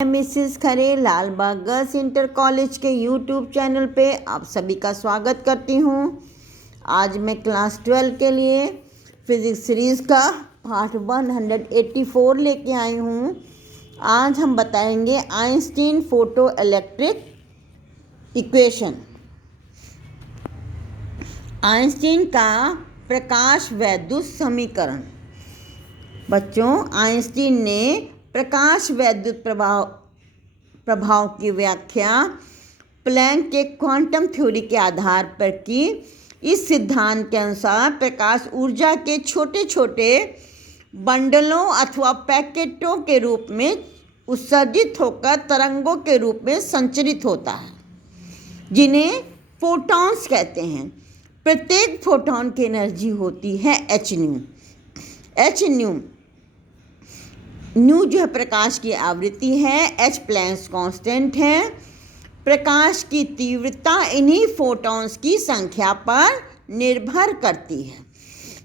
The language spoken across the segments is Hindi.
मिसेस खरे लालबाग गर्ल्स इंटर कॉलेज के यूट्यूब चैनल पे आप सभी का स्वागत करती हूँ। आज मैं क्लास 12 के लिए फिजिक्स सीरीज़ का पार्ट 184 लेके आई हूँ। आज हम बताएंगे Einstein photo electric equation. Einstein का प्रकाश वैद्युत समीकरण। बच्चों, आइंस्टीन ने प्रकाश वैद्युत प्रभाव की व्याख्या प्लैंक के क्वांटम थ्योरी के आधार पर की। इस सिद्धांत के अनुसार प्रकाश ऊर्जा के छोटे छोटे बंडलों अथवा पैकेटों के रूप में उत्सर्जित होकर तरंगों के रूप में संचरित होता है, जिन्हें फोटॉन्स कहते हैं। प्रत्येक फोटॉन की एनर्जी होती है एच न्यू। न्यू जो है प्रकाश की आवृत्ति है, एच प्लैंक्स कांस्टेंट है। प्रकाश की तीव्रता इन्हीं फोटॉन्स की संख्या पर निर्भर करती है।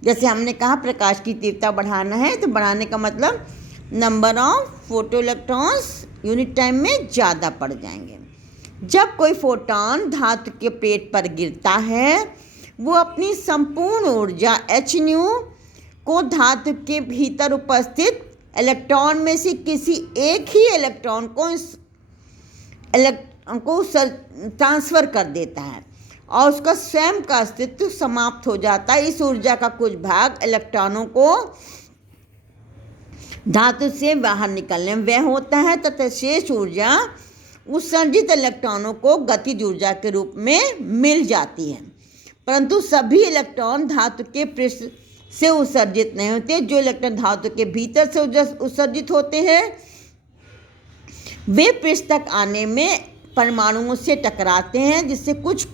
जैसे हमने कहा प्रकाश की तीव्रता बढ़ाना है, तो बढ़ाने का मतलब number of photo electrons unit time में ज़्यादा पड़ जाएंगे। जब कोई फोटॉन धातु के प्लेट पर गिरता है, वो अपनी संपूर्ण ऊर्जा एच न्यू को धातु के भीतर उपस्थित इलेक्ट्रॉन में से किसी एक ही इलेक्ट्रॉन को ट्रांसफ़र कर देता है और उसका स्वयं का अस्तित्व समाप्त हो जाता है। इस ऊर्जा का कुछ भाग इलेक्ट्रॉनों को धातु से बाहर निकलने में व्यय होता है तथा शेष ऊर्जा उत्सर्जित इलेक्ट्रॉनों को गतिज ऊर्जा के रूप में मिल जाती है। परंतु सभी इलेक्ट्रॉन धातु के पृष्ठ से उत्सर्जित नहीं होते। जो इलेक्ट्रॉन धातु के भीतर से उत्सर्जित होते हैं, वे पृष्ठ तक आने में परमाणुओं से टकराते हैं, जिससे कुछ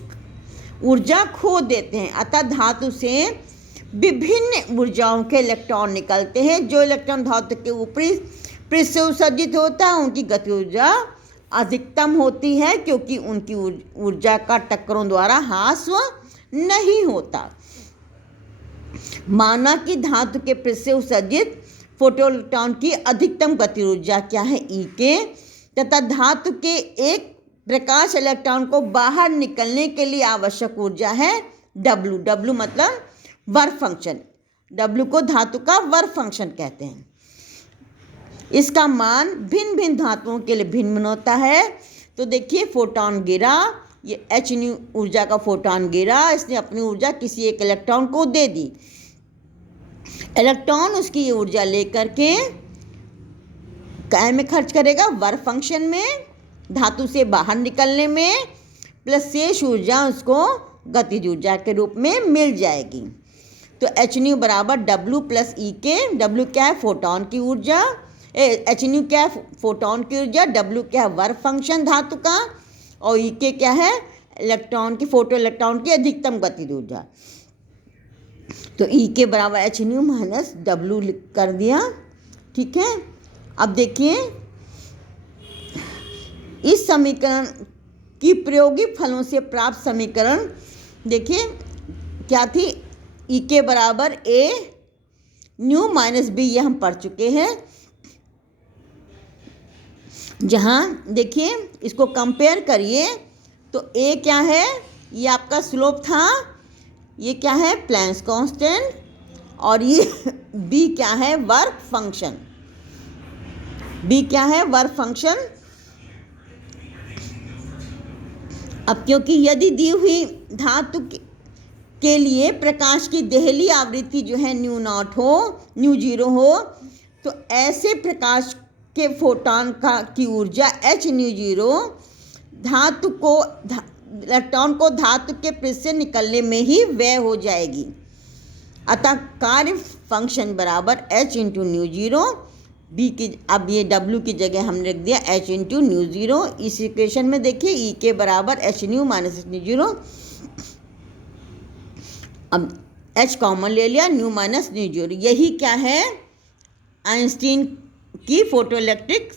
ऊर्जा खो देते हैं। अतः धातु से विभिन्न ऊर्जाओं के इलेक्ट्रॉन निकलते हैं। जो इलेक्ट्रॉन धातु के ऊपरी पृष्ठ से उत्सर्जित होता है, उनकी गति ऊर्जा अधिकतम होती है, क्योंकि उनकी ऊर्जा का टक्करों द्वारा ह्रास नहीं होता। माना कि धातु के पृष्ठ से उत्सर्जित फोटोइलेक्ट्रॉन की अधिकतम गति ऊर्जा क्या है, ई के, तथा धातु के एक प्रकाश इलेक्ट्रॉन को बाहर निकलने के लिए आवश्यक ऊर्जा है डब्ल्यू। डब्ल्यू मतलब वर्क फंक्शन। डब्ल्यू को धातु का वर्क फंक्शन कहते हैं। इसका मान भिन्न भिन्न धातुओं के लिए भिन्न भिन्न होता है। तो देखिए, फोटॉन गिरा, ये एच न्यू ऊर्जा का फोटॉन गिरा, इसने अपनी ऊर्जा किसी एक इलेक्ट्रॉन को दे दी। इलेक्ट्रॉन उसकी ये ऊर्जा लेकर के काय में खर्च करेगा, वर्क फंक्शन में, धातु से बाहर निकलने में, प्लस शेष ऊर्जा उसको गतिज ऊर्जा के रूप में मिल जाएगी। तो एच न्यू बराबर डब्ल्यू प्लस ई के। डब्ल्यू क्या है, फोटॉन की ऊर्जा, एच न्यू क्या है, फोटॉन की ऊर्जा, डब्ल्यू क्या है, वर्क फंक्शन धातु का, और ई के क्या है, इलेक्ट्रॉन की, फोटो इलेक्ट्रॉन की अधिकतम गतिज ऊर्जा। तो ई के बराबर एच न्यू माइनस डब्ल्यू कर दिया। ठीक है, अब देखिए इस समीकरण की प्रयोगी फलों से प्राप्त समीकरण देखिए क्या थी, ई के बराबर ए न्यू माइनस बी, ये हम पढ़ चुके हैं। जहाँ देखिए इसको कंपेयर करिए, तो ए क्या है, ये आपका स्लोप था, ये क्या है, प्लैंक्स कांस्टेंट, और ये बी क्या है, वर्क फंक्शन। बी क्या है, वर्क फंक्शन। अब क्योंकि यदि दी हुई धातु के लिए प्रकाश की देहली आवृत्ति जो है न्यू नॉट हो, न्यू जीरो हो, तो ऐसे प्रकाश के फोटॉन की ऊर्जा एच न्यू जीरो इलेक्ट्रॉन को धातु के पृष्ठ से निकलने में ही व्यय हो जाएगी। अतः कार्य फंक्शन बराबर एच इंटू न्यू जीरो। बी की, अब ये डब्ल्यू की जगह हमने रख दिया एच इंटू न्यू जीरो। इस इक्वेशन में देखिए ई के बराबर H nu minus H nu zero. अब एच कॉमन ले लिया, न्यू माइनस न्यू जीरो। यही क्या है, आइंस्टीन की फोटोइलेक्ट्रिक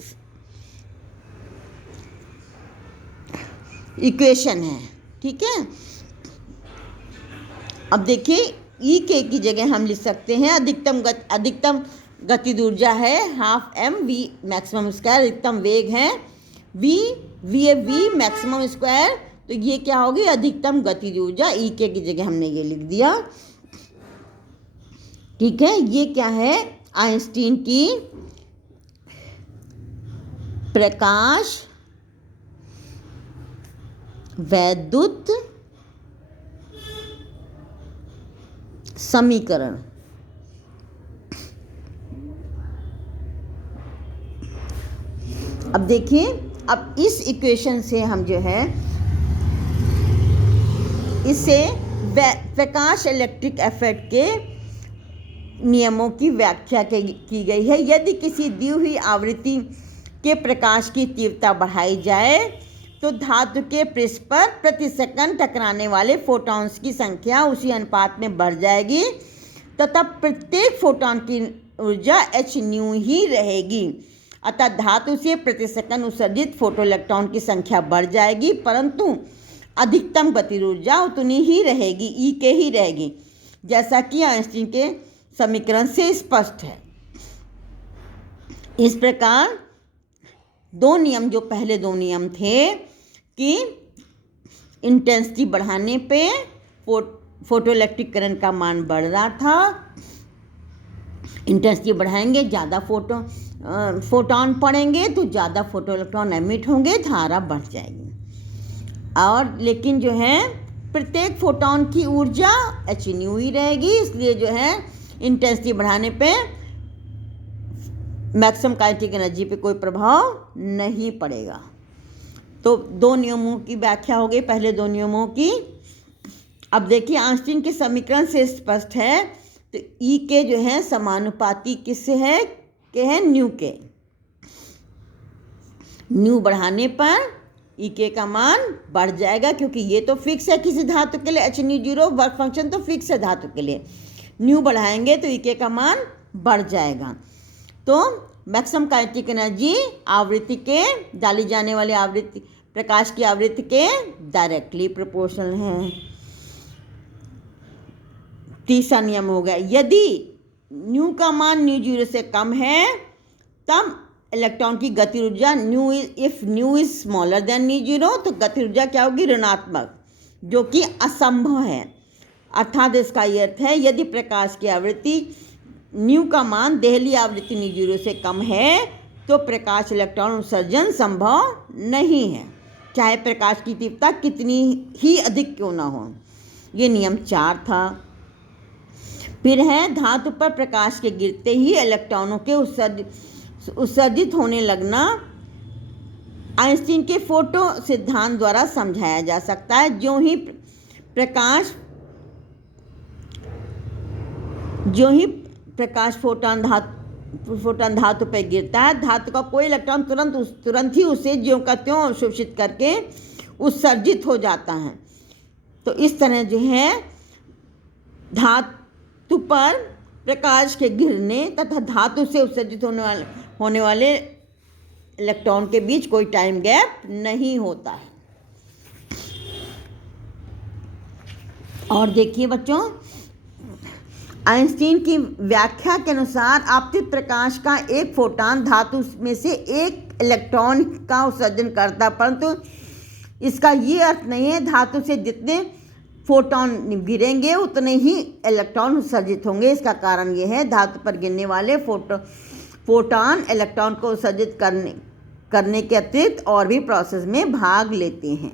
इक्वेशन है। ठीक है, अब देखिए ई के की जगह हम लिख सकते हैं अधिकतम गतिज ऊर्जा है half M V maximum square, अधिकतम वेग है वी वी मैक्सिमम स्क्वायर, तो ये क्या होगी अधिकतम गतिज ऊर्जा, ई के की जगह हमने ये लिख दिया। ठीक है, ये क्या है आइंस्टीन की प्रकाश वैद्युत समीकरण। अब देखिए, अब इस इक्वेशन से हम जो है इससे प्रकाश इलेक्ट्रिक इफेक्ट के नियमों की व्याख्या की गई है। यदि किसी दी हुई आवृत्ति के प्रकाश की तीव्रता बढ़ाई जाए तो धातु के पृष्ठ पर प्रति सेकंड टकराने वाले फोटॉन्स की संख्या उसी अनुपात में बढ़ जाएगी तथा प्रत्येक फोटॉन की ऊर्जा h न्यू ही रहेगी। अतः धातु से प्रति सेकंड उत्सर्जित फोटो इलेक्ट्रॉन की संख्या बढ़ जाएगी, परंतु अधिकतम गतिज ऊर्जा उतनी ही रहेगी, ई के ही रहेगी, जैसा कि आइंस्टीन के समीकरण से स्पष्ट है। इस प्रकार दो नियम, जो पहले दो नियम थे कि इंटेंसिटी बढ़ाने पे फोटो इलेक्ट्रिक करंट का मान बढ़ रहा था, इंटेंसिटी बढ़ाएंगे ज़्यादा फोटॉन पड़ेंगे तो ज़्यादा फोटो इलेक्ट्रॉन एमिट होंगे, धारा बढ़ जाएगी। और लेकिन जो है प्रत्येक फोटॉन की ऊर्जा h न्यू ही रहेगी, इसलिए जो है इंटेंसिटी बढ़ाने पे मैक्सिमम काइनेटिक एनर्जी पे कोई प्रभाव नहीं पड़ेगा। तो दो नियमों की व्याख्या हो गई, पहले दो नियमों की। अब देखिए आइंस्टीन के समीकरण से स्पष्ट है, तो ई के जो है समानुपाती किससे है, के है न्यू के। न्यू बढ़ाने पर ई के का मान बढ़ जाएगा, क्योंकि ये तो फिक्स है किसी धातु के लिए, H nu zero work function तो फिक्स है धातु के लिए। न्यू बढ़ाएंगे तो ई के का मान बढ़ जाएगा। तो मैक्सिमम काइनेटिक एनर्जी आवृत्ति के डाली जाने वाली आवृत्ति, प्रकाश की आवृत्ति के डायरेक्टली प्रोपोर्शनल है। तीसरा नियम हो गया, यदि न्यू का मान न्यू जीरो से कम है तब इलेक्ट्रॉन की गति ऊर्जा if new is smaller than mu zero, तो गति ऊर्जा क्या होगी ऋणात्मक, जो कि असंभव है। अर्थात इसका ये अर्थ है यदि प्रकाश की आवृत्ति न्यू का मान देहली आवृत्ति न्यू जीरो से कम है तो प्रकाश इलेक्ट्रॉन उत्सर्जन संभव नहीं है, चाहे प्रकाश की तीव्रता कितनी ही अधिक क्यों ना हो। ये नियम 4 था। फिर है धातु पर प्रकाश के गिरते ही इलेक्ट्रॉनों के उत्सर्जित होने लगना आइंस्टीन के फोटो सिद्धांत द्वारा समझाया जा सकता है। जो ही प्रकाश फोटोन धातु पर गिरता है, धातु का कोई इलेक्ट्रॉन तुरंत ही उसे ज्यों का त्यों अवशोषित करके उत्सर्जित हो जाता है। तो इस तरह जो है धातु पर प्रकाश के गिरने तथा धातु से उत्सर्जित होने वाले इलेक्ट्रॉन के बीच कोई टाइम गैप नहीं होता है। और देखिए बच्चों, आइंस्टीन की व्याख्या के अनुसार आपतित प्रकाश का एक फोटॉन धातु में से एक इलेक्ट्रॉन का उत्सर्जन करता, परंतु इसका ये अर्थ नहीं है धातु से जितने फोटॉन गिरेंगे उतने ही इलेक्ट्रॉन उत्सर्जित होंगे। इसका कारण ये है धातु पर गिरने वाले फोटॉन इलेक्ट्रॉन को उत्सर्जित करने के अतिरिक्त और भी प्रोसेस में भाग लेते हैं।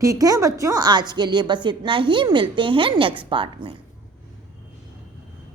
ठीक है बच्चों, आज के लिए बस इतना ही, मिलते हैं नेक्स्ट पार्ट में।